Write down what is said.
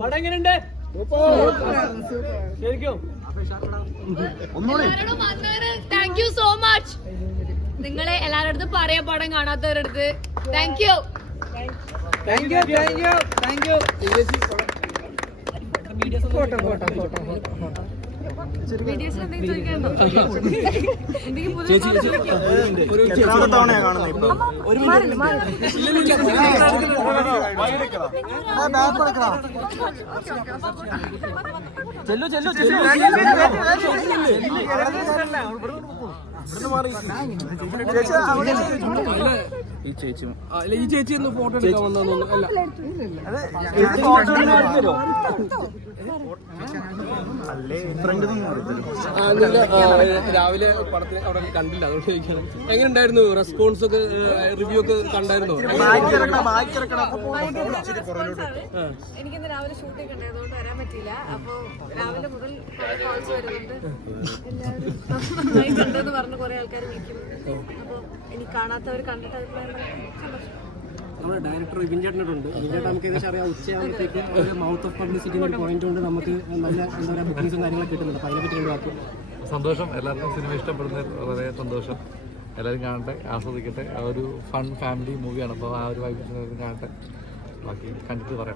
പടം എങ്ങനെയുണ്ട്? ശരിക്കും താങ്ക് യു സോ മച്ച്. നിങ്ങളെ എല്ലാവരുടെ അടുത്ത് പറയാ, പടം കാണാത്തവരുടെ അടുത്ത് താങ്ക് യു. ഈ ചേച്ചി ഒന്ന് ഫോട്ടോ എടുക്കാൻ വന്നോന്നു രാവിലെ പടത്തിന് അവിടെ കണ്ടില്ല, അതുകൊണ്ട് ചോദിക്കാണ്. എങ്ങനെ ഉണ്ടായിരുന്നു റെസ്പോൺസ് ഒക്കെ, റിവ്യൂ ഒക്കെ കണ്ടായിരുന്നോ? എനിക്കിന്ന് രാവിലെ ഷൂട്ടിംഗ് ഉണ്ട്, അതുകൊണ്ട് വരാൻ പറ്റിയില്ല. അപ്പൊ രാവിലെ മുതൽ കോൾസ് വരുന്നുണ്ട്, എല്ലാവരും നന്നായി കണ്ടെന്ന് പറഞ്ഞ് കുറെ ആൾക്കാർ വിളിക്കും. അപ്പൊ എനിക്ക് കാണാത്തവർ കണ്ടിട്ട് അഭിപ്രായം പറയാൻ സന്തോഷം. നമ്മുടെ ഡയറക്ടർ വിപിൻ ചേട്ടനോടുണ്ട്. വിപിൻ ചേട്ടൻ നമുക്ക് ഏകദേശം അറിയാം, ഉച്ചയാകുമ്പോഴത്തേക്ക് ഒരു മൗത്ത് ഓഫ് പബ്ലിസിറ്റിന്റെ ഒരു പോയിന്റ് കൊണ്ട് നമുക്ക് നല്ല എന്താ പറയുക ബുക്കിംഗ്സും കാര്യങ്ങളൊക്കെ കിട്ടുന്നുണ്ട്. അപ്പോൾ അതിനെപ്പറ്റി രണ്ട് വാക്ക്. സന്തോഷം, എല്ലാവർക്കും സിനിമ ഇഷ്ടപ്പെടുന്നതിൽ വളരെ സന്തോഷം. എല്ലാവരും കാണട്ടെ, ആസ്വദിക്കട്ടെ. ഒരു ഫൺ ഫാമിലി മൂവിയാണ്, അപ്പോൾ ആ ഒരു വൈബ് കാണട്ടെ. ബാക്കി കണ്ടിട്ട് പറയാം.